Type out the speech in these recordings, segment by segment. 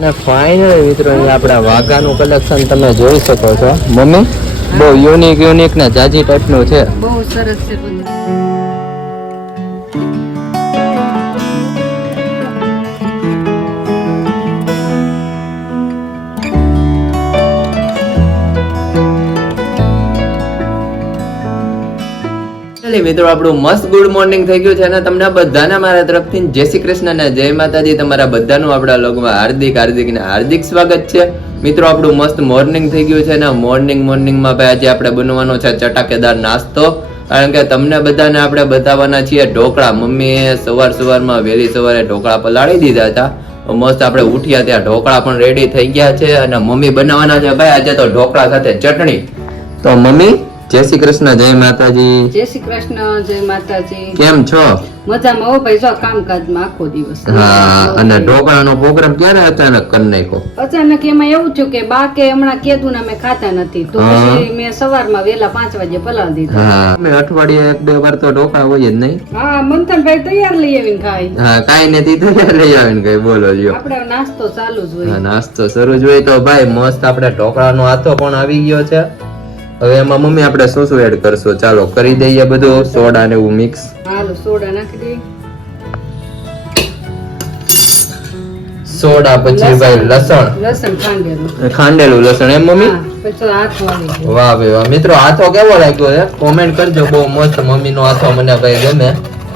અને ફાઇનલ મિત્રો અહીંયા આપણા વાઘાનું કલેક્શન તમે જોઈ શકો છો. મમ્મી બહુ યુનિક ને જાજી ટાઈપનું છે. બહુ સરસ છે બધું. મિત્રો આપણું મસ્ત ગુડ મોર્નિંગ થઈ ગયું છે અને તમને બધાને મારા તરફથી જય શ્રી કૃષ્ણ ને જય માતાજી. તમારા બધાનું આપણા લોગમાં હાર્દિક સ્વાગત છે. મિત્રો આપણું મસ્ત મોર્નિંગ થઈ ગયું છે ને મોર્નિંગમાં ભાઈ આજે આપણે બનવાનો છે ચટાકેદાર નાસ્તો. કારણ કે તમને બધાને આપણે બતાવવાના છીએ ઢોકળા. મમ્મીએ સવારમાં વહેલી સવારે ઢોકળા પલાળી દીધા હતા. મસ્ત આપણે ઉઠ્યા ત્યાં ઢોકળા પણ રેડી થઈ ગયા છે અને મમ્મી બનાવવાના છે ભાઈ આજે તો ઢોકળા સાથે ચટણી. તો મમ્મી જય શ્રી કૃષ્ણ જય માતાજી. જય શ્રી કૃષ્ણ જય માતાજી. કેમ છો? મજામાં હો ભાઈ. જો કામકાજમાં આખો દિવસ. હા અને ઢોકળાનો પ્રોગ્રામ ક્યારે અચાનક કરી નાખ્યો? અચાનક એમાં એવું થયું કે બા કે હમણાં કીધું ને અમે ખાતા નથી તો પછી મેં સવારમાં વેલા 5 વાગે પલાળી દીધા. હા અમે અઠવાડિયે 1-2 વાર તો ઢોકળા હોય જ નહીં. હા મંથનભાઈ તૈયાર લઈ આવીને ખાય. હા કાઈ નથી તૈયાર લઈ આવીને કઈ બોલો જો. આપણે નાસ્તો ચાલુ જ હોય. હા નાસ્તો શરૂ જ હોય તો ભાઈ મસ્ત આપણે ઢોકળાનો આથો પણ આવી ગયો છે. હવે એમાં મમ્મી આપણે શું એડ કરશું? ચાલો કરી દઈએ બધું સોડા ને એવું મિક્સ. હાલો સોડા નાખી દઈએ. સોડા પછી ભાઈ લસણ ખાંડેલું લસણ એમ મમ્મી. વાહ ભાઈ વાહ. મિત્રો આથો કેવો લાગ્યો છે કોમેન્ટ કરજો. બહુ મસ્ત મમ્મી નો આથો મને ભાઈ ગમે.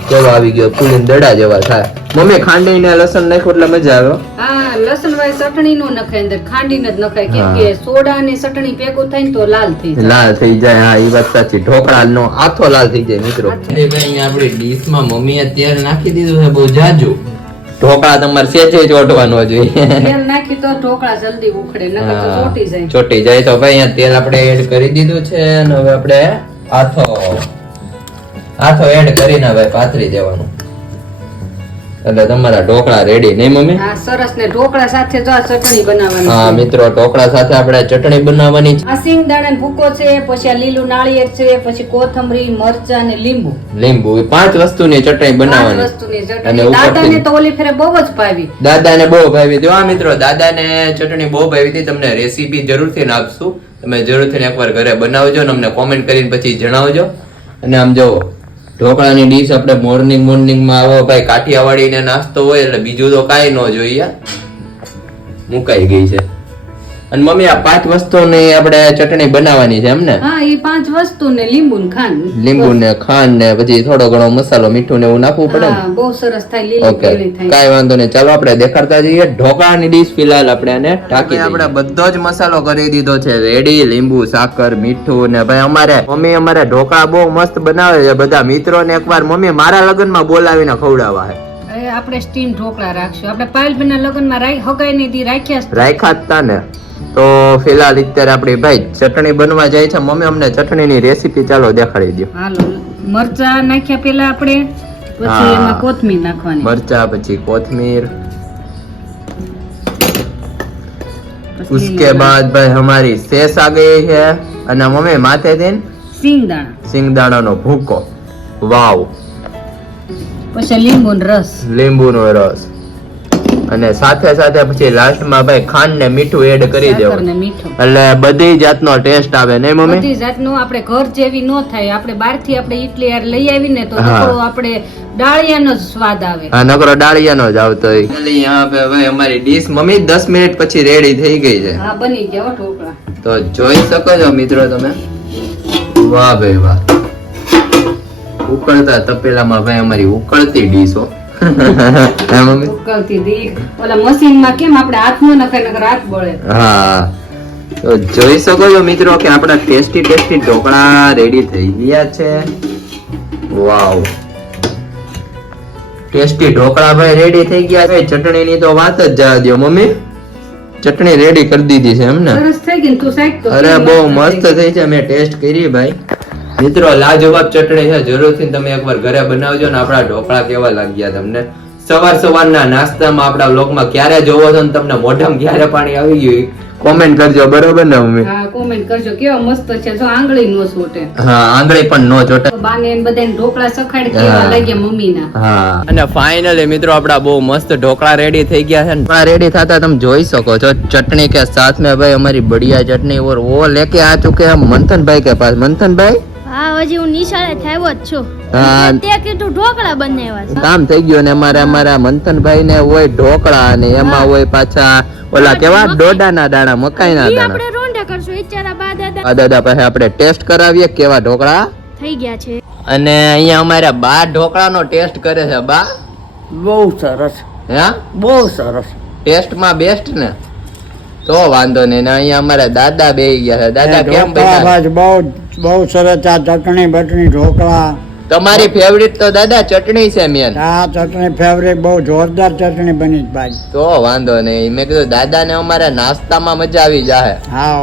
કેવો આવી ગયો ફૂલીને દડા જેવા થાય. મમ્મી ખાંડીને લસણ નાખ્યું એટલે મજા આવે. હા લસણ વાળી ચટણી નો નખાય અંદર ખાંડીને જ નખાય કેમ કે સોડા અને ચટણી ભેગું થાય ને તો લાલ થઈ જાય. હા એ વાત સાચી. ઢોકળા નો આથો લાલ થઈ જાય મિત્રો. ભાઈ આપણી ડીશ માં મમ્મીએ તેલ નાખી દીધું છે બહુ જાજુ. ઢોકળા તમારે સેજે ચોટવાનો જોઈએ. તેલ નાખી તો ઢોકળા જલ્દી ઉખડે નકર તો ચોટી જાય. તો ભાઈ અહીંયા તેલ આપણે એડ કરી દીધું છે અને હવે આપણે આથો એડ કરીને હવે પાથરી દેવાનું એટલે તમારા ઢોકળા રેડી. નહીં મમ્મી? હા સરસ. ને ઢોકળા સાથે જો ચટણી બનાવવાની. હા મિત્રો ઢોકળા સાથે આપણે ચટણી બનાવવાની છે. આ સિંગદાણા ભૂકો છે, પછી આ લીલું નાળિયેર છે, પછી કોથમરી, મરચા ને લીંબુ 5 વસ્તુની ચટણી બનાવવાની. અને દાદાને તો ઓલી ફેરે બહુ જ ભાવી. દાદાને બહુ ભાવી હતી. હા મિત્રો દાદાને ચટણી બહુ ભાવી હતી. તમને રેસીપી જરૂરથી આપશું. તમે જરૂરથી એકવાર ઘરે બનાવજો ને અમને કોમેન્ટ કરીને પછી જણાવજો. અને આમ જોવો ઢોકળાની ડીશ આપણે મોર્નિંગમાં આવો ભાઈ કાઠિયાવાડીને નાસ્તો હોય એટલે બીજું તો કાંઈ ન જોઈએ. મુકાઈ ગઈ છે. અને મમ્મી આ 5 વસ્તુની આપણે ચટણી બનાવવાની છે એમ ને? હા એ 5 વસ્તુ ને લીંબુ ને ખાંડ ને પછી થોડો ઘણો મસાલો મીઠું ને એવું નાખવું પડે ને? બહુ સરસ થાય. લીલી પીળી થાય. કાંઈ વાંધો નહીં. ચાલો આપણે દેખાડતા જઈએ ઢોકળાની ડીશ. ફિલહાલ આપણે આને ઢાંકી દઈએ. આપણે બધો જ મસાલો કરી દીધો છે રેડી. લીંબુ, સાકર, મીઠું ને ભાઈ મમ્મી અમારે ઢોકળા બહુ મસ્ત બનાવે છે. બધા મિત્રોને એકવાર મમ્મી મારા લગ્નમાં બોલાવીને ખવડાવવા છે. આપણે સ્ટીમ ઢોકળા રાખશું. આપણે પાયલબેનના લગ્નમાં હગાઈ ની રાખ્યા જ તા ને. તો ફિલહાલ અત્યારે આપણી ભાઈ ચટણી બનવા જાય છે. મમ્મી અમને ચટણીની રેસીપી ચાલો દેખાડી દો. હાલો મરચા નાખ્યા પેલા આપણે, પછી એમાં કોથમીર નાખવાની. મરચા પછી કોથમીર. उसके बाद भाई हमारी सेस आ गई है અને મમ્મી માથે થી સિંગદાણાનો ભૂકો. વાવ. પછી લીંબુનો રસ અને સાથે પછી લાસ્ટમાં ભાઈ ખાંડ ને મીઠું એડ કરી દેવું એટલે બધી જાતનો ટેસ્ટ આવે. નહીં મમ્મી? બધી જાતનો. આપણે ઘર જેવી નો થાય. આપણે બહારથી આપણે ઇડલી યાર લઈ આવીને તો આપણે ડાળિયાનો જ સ્વાદ આવે. હા નકરો ડાળિયાનો જ આવતો હોય. અહીંયા પે ભાઈ અમારી ડીશ મમ્મી 10 મિનિટ પછી રેડી થઈ ગઈ છે. હા બની ગયા ઢોકળા. તો જોઈ શકો છો મિત્રો તમે. વાહ ભાઈ વાહ. ઉકળતા તપેલામાં ભાઈ અમારી ઉકળતી ડીશ હો. જોઈ શકો છો મિત્રો કે આપણા ટેસ્ટી ઢોકળા રેડી થઈ ગયા છે. વાવ. ટેસ્ટી ઢોકળા ભાઈ રેડી થઈ ગયા છે. ચટણી ની તો વાત જ જવા દો મમ્મી. ચટણી રેડી કરી દીધી છે એમ ને? અરે બહુ મસ્ત થઈ છે. મેં ટેસ્ટ કરી ભાઈ. મિત્રો લાજવાબ ચટણી છે. જરૂરથી તમે એકવાર ઘરે બનાવજો ને આપણા ઢોકળા કેવા લાગ્યા તમને. સવારના નાસ્તામાં આપણા વ્લોગમાં ક્યારે જોવો છો ને તમને મોઢામાં ક્યારે પાણી આવી ગયું કોમેન્ટ કરજો બરોબર ને મમ્મી? હા કોમેન્ટ કરજો કેવો મસ્ત છે જો આંગળી નો છોટે. હા આંગળી પણ નો ચોટે. બાને ને બધાને ઢોકળા સખાડ કેવા લાગ્યા મમ્મીના. હા અને ફાઇનલી મિત્રો આપડા બહુ મસ્ત ઢોકળા રેડી થઈ ગયા છે ને રેડી થતા તમે જોઈ શકો છો ચટણી के साथ में भाई हमारी बढ़िया चटनी और वो लेके आ चुके हैं मंथन भाई के पास। मंथन भाई હા હજી હું નિશાળે થયો જ છું. હા તે કીધું ઢોકળા બનાવ્યા છે. કામ થઈ ગયું ને અમારા મંથનભાઈ ને હોય ઢોકળા અને એમાં હોય પાછા ઓલા કેવા ડોડાના દાણા મકાઈના ઈ દાણા. આપણે રોંઢા કરશું ઈચારા બા દાદા દાદા પાસે આપણે ટેસ્ટ કરાવીએ કેવા ઢોકળા થઈ ગયા છે. અને અહીંયા અમારા બા ઢોકળાનો ટેસ્ટ કરે છે બા. બહુ સરસ, હે બહુ સરસ. ટેસ્ટમાં બેસ્ટ ને તો વાંધો નહીં ને અહીંયા અમારા દાદા બેહી ગયા છે. દાદા કેમ બેઠા? બહુ સરસ આ ચટણી બટણી ઢોકળા. તમારી ફેવરિટ તો દાદા ચટણી છે મેન. આ ચટણી ફેવરેટ, બહુ જોરદાર ચટણી બની છે ભાઈ. તો વાંધો નહીં મેં કીધું દાદા ને અમારા નાસ્તામાં મજા આવી જાય. હા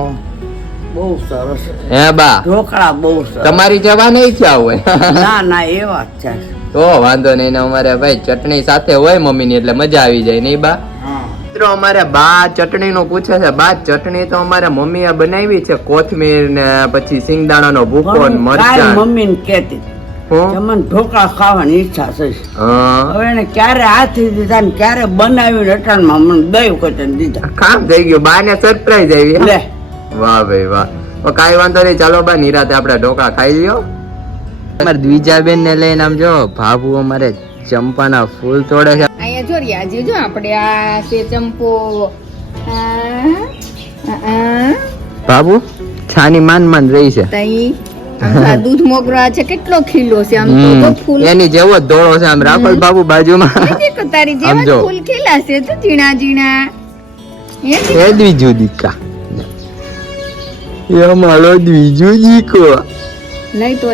બહુ સરસ હે બા ઢોકળા, બહુ સરસ. તમારી જવા નહીં થયા હોય ના ના એ વાત છે. તો વાંધો નહીં ને અમારે ભાઈ ચટણી સાથે હોય મમ્મી ની એટલે મજા આવી જાય નહીં બા? હા મિત્રો અમારે બા ચટણી નું પૂછે છે. બા ચટણી તો અમારે મમ્મીએ બનાવી છે કોથમીર ને પછી સિંગદાણા નો ભૂકો ને મરચાં. મમ્મી ને કેતી મને ઢોકળા ખાવાની ઈચ્છા છે. હવે એને ક્યારે હાથી દીધા ને ક્યારે બનાવ્યું અટાણમાં મને દહીં કચન દીધા. કામ થઈ ગયું બા ને સરપ્રાઈઝ આવી. લે વાહ ભાઈ વાહ. તો કાઈ વાંધો નહીં ચાલો બા નિરાતે આપણે ઢોકળા ખાઈ લ્યો. અમારે દ્વિજાબેન ને લઈને આમ જો ભાભુ અમારે ચંપાના ફૂલ તોડે છે. અહીંયા જો રિયાજી જો આપણે આ છે ચંપો. ભાભુ છાની માન રહી છે. તઈ આ દૂધ મોગરો આ છે કેટલો ખીલો છે આમ તો બહુ ફૂલ એની જેવો જ ધોળો છે આમ રાખો બાબુ બાજુમાં. દેખો તારી આમ જેવા જો. જ ફૂલ ખીલા છે તો ઝીણા ઝીણા એ દ્વિજુ દીકા એ મારો દ્વિજુ દીકો. લઈ તો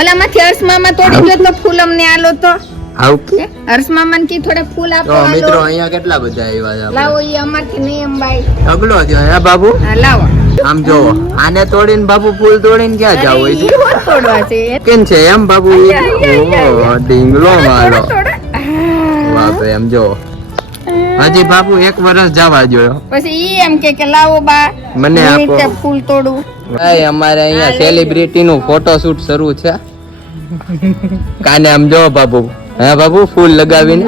ઓલામાંથી હર્ષમામાં તોડી ગયો તો ફૂલ અમને આલો તો આવ કે હર્ષમામાને કી થોડા ફૂલ આપો તો મિત્રો આલો અહીંયા કેટલા બધા આવ્યા છે લાવો ઈ અમારથી નહીં એમ બાઈ ઢગલો થયો હે બાબુ. હા લાવો આમ જો આને તોડીને બાબુ ફૂલ તોડીને ક્યાં જાવ ઈ હોય હોત તોડવા છે કેમ છે એમ બાબુ? ઓહો ઢીંગલો મારો. થોડા વાહ ભાઈ એમ જો હજી બાબુ એક વર્ષ જવા જોયો. પછી ઈ એમ કે લાવો બા મને હું આપો. તે ફૂલ તોડું ભાઈ અમારે અહીંયા સેલિબ્રિટી નું ફોટોશૂટ શરૂ છે. કાને આમ જો બાબુ. હે બાબુ ફૂલ લગાવીને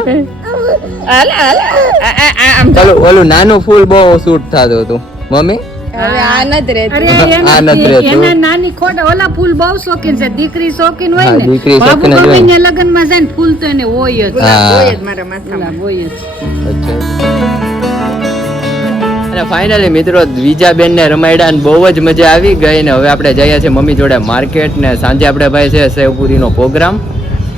ચાલો ઓલું નાનું ફૂલ બહુ શૂટ થતું હતું મમ્મી. હવે આ નથી રહેતું. અરે આ નથી રહેતું. એના નાની ખોટ ઓલા ફૂલ બહુ શોખીન છે. દીકરી શોખીન હોય હા, ને દીકરી બાબુ શોખીન જ હોય. ગમે ત્યાં લગ્નમાં જાય ને ફૂલ તો એને હોય જ. હા. હોય જ મારા માથામાં. ગુલાબ હોય જ. અને ફાઇનલી મિત્રો દ્વિજાબેન ને રમાયડા ને બહુ જ મજા આવી ગઈ ને હવે આપણે જઈએ છીએ મમ્મી જોડે માર્કેટ ને સાંજે આપણે ભાઈ છે સેવપુરી નો પ્રોગ્રામ.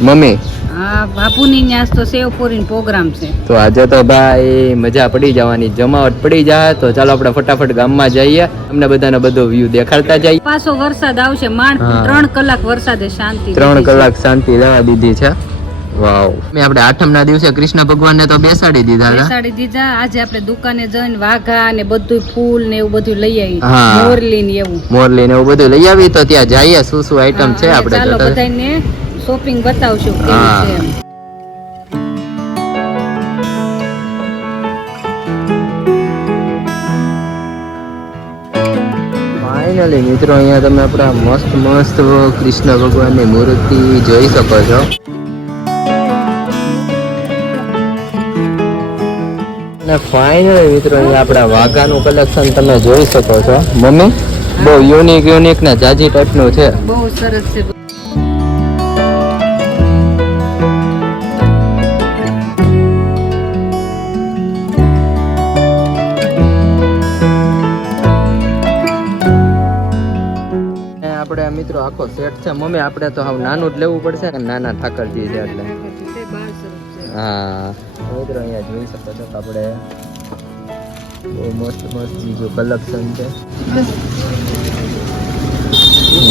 મમ્મી હા બાપુની ન્યાસ તો સેવપુરી પ્રોગ્રામ છે. તો આજે તો ભાઈ મજા પડી જવાની, જમાવટ પડી જાય. તો ચાલો આપણે ફટાફટ ગામમાં જઈએ, અમને બધાને બધો વ્યૂ દેખાડતા જઈએ. પાછો વરસાદ આવશે માંડ હા. 3 કલાક વરસાદે શાંતિ 3 કલાક શાંતિ લેવા દીધી છે. વાવ. આપણે આઠમના દિવસે કૃષ્ણ ભગવાનને તો બેસાડી દીધા હતા. બેસાડી દીધા. આજે આપણે દુકાને જઈને વાઘા ને બધું ફૂલ ને એવું બધું લઈ આવી. હા. મોરલી ને એવું. મોરલી ને એવું બધું લઈ આવી. તો ત્યાં જઈએ શું શું આઈટમ છે હા, આપણે ચાલો જોતા. બધાને શોપિંગ બતાવશું હા. કેવું છે એમ. ફાઇનલી મિત્રો અહીંયા તમે આપણા મસ્ત મસ્ત કૃષ્ણ ભગવાનની મૂર્તિ જોઈ શકો છો. અને ફાઇનલી મિત્રો અહીંયા આપણા વાઘાનું કલેક્શન તમે જોઈ શકો છો. મમ્મી બહુ યુનિક ને જાજી ટાઈપનું છે. બહુ સરસ છે. આપણે મિત્રો આખો સેટ છે. મમ્મી આપણે તો હાવ નાનું જ લેવું પડશે ને, નાના ઠાકરજી છે એટલે. હા મિત્રો અહીંયા જોઈ શકો છો કે આપણે બહુ મસ્ત મસ્ત બીજું કલેક્શન છે.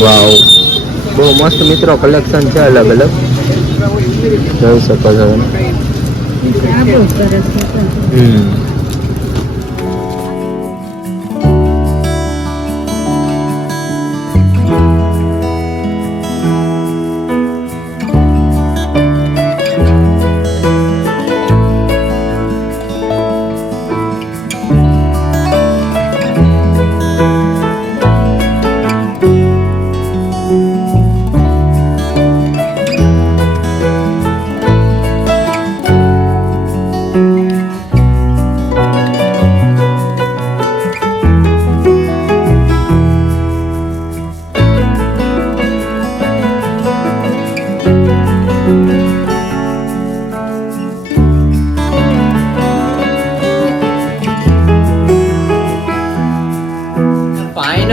વાવ બહુ મસ્ત મિત્રો કલેક્શન છે અલગ અલગ જોઈ શકો છો.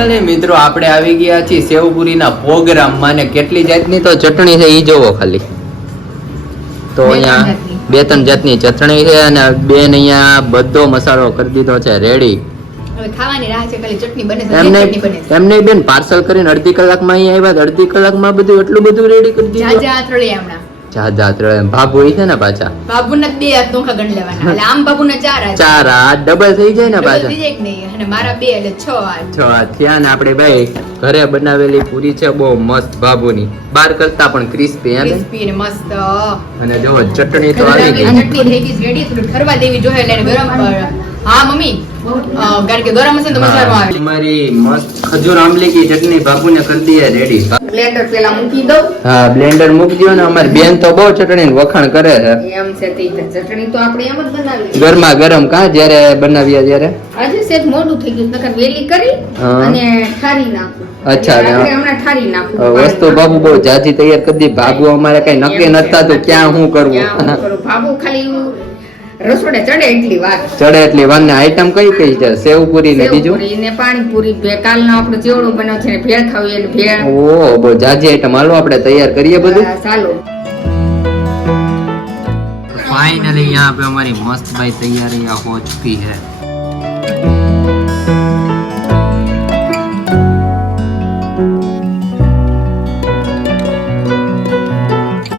ફાઇનલી મિત્રો આપણે આવી ગયા છીએ સેવપુરીના પ્રોગ્રામમાં ને કેટલી જાતની તો ચટણી છે ઈ જોવો ખાલી. તો અહીંયા 2-3 જાતની ચટણી છે અને બેન અહીંયા બધો મસાલો કરી દીધો છે રેડી. હવે ખાવાની રાહ છે, ખાલી ચટણી બને છે, ચટણી બને છે. એમને બેન પાર્સલ કરીને અડધી કલાકમાં અહીંયા આવ્યા. અડધી કલાકમાં બધું એટલું બધું રેડી કરી દીધું. જા ત્રળે હમણાં જા ભાભુ ઈ છે ને પાછા બાબુના 2 હાથ નોખા ગણ લેવાના. એટલે આમ બાબુના 4 હાથ. 4 હાથ ડબલ થઈ જાય ને પાછા. થઈ જાય કે નહીં? અને મારા 2 એટલે 6 હાથ. 6 હાથ થયા ને આપણે ભાઈ ઘરે બનાવેલી પૂરી છે બહુ મસ્ત બાબુની. બહાર કરતા પણ ક્રિસ્પી હે ક્રિસ્પી ને મસ્ત. અને જો ચટણી તો આવી ગઈ. ચટણી થઈ ગઈ રેડી. થોડું ઠરવા દેવી જોઈએ એટલે એને ગરમ. હા મમ્મી, કારણ કે ગરમ હશે ને તો મજા ન આવે. અમારી મસ્ત ખજૂર આંબલી કી ચટણી બાપુને કરી દઈએ રેડી. બ્લેન્ડર પેલા મૂકી દઉં. હા બ્લેન્ડર મૂકી દો ને. અમારી બેન તો બહુ ચટણી વખાણ કરે છે. એમ છે તે ચટણી તો આપણે એમ જ બનાવી. ગરમા ગરમ કા જ્યારે બનાવ્યા ત્યારે. આજે સેજ મોડું થઈ ગયું, નકર વેલી કરી હા. અને ઠારી નાખું. અચ્છા, એટલે આપણે હમણાં ઠારી નાખું. વસ્તુ બાબુ બહુ જાજી તૈયાર કરી દી. બાબુ અમારે કઈ નક્કી નથી થતું ક્યાં શું કરવું. ક્યાં હું કરું? બાબુ ખાલી રસોડે ચડે એટલી વાર. ચડે એટલી વાર ને આઈટમ કઈ કઈ છે? સેવપુરી ને બીજું સેવપુરી ને પાણીપુરી, કાલનો આપણો ચેવડો બન્યો છે ને ભેળ ખાવી એટલે ભેળ. ઓહ બહુ જાજી આઈટમ. હાલો આપણે તૈયાર કરીએ બધું. ચાલો. फाइनली यहाँ पे हमारी मस्त भाई तैयारी हो चुकी है.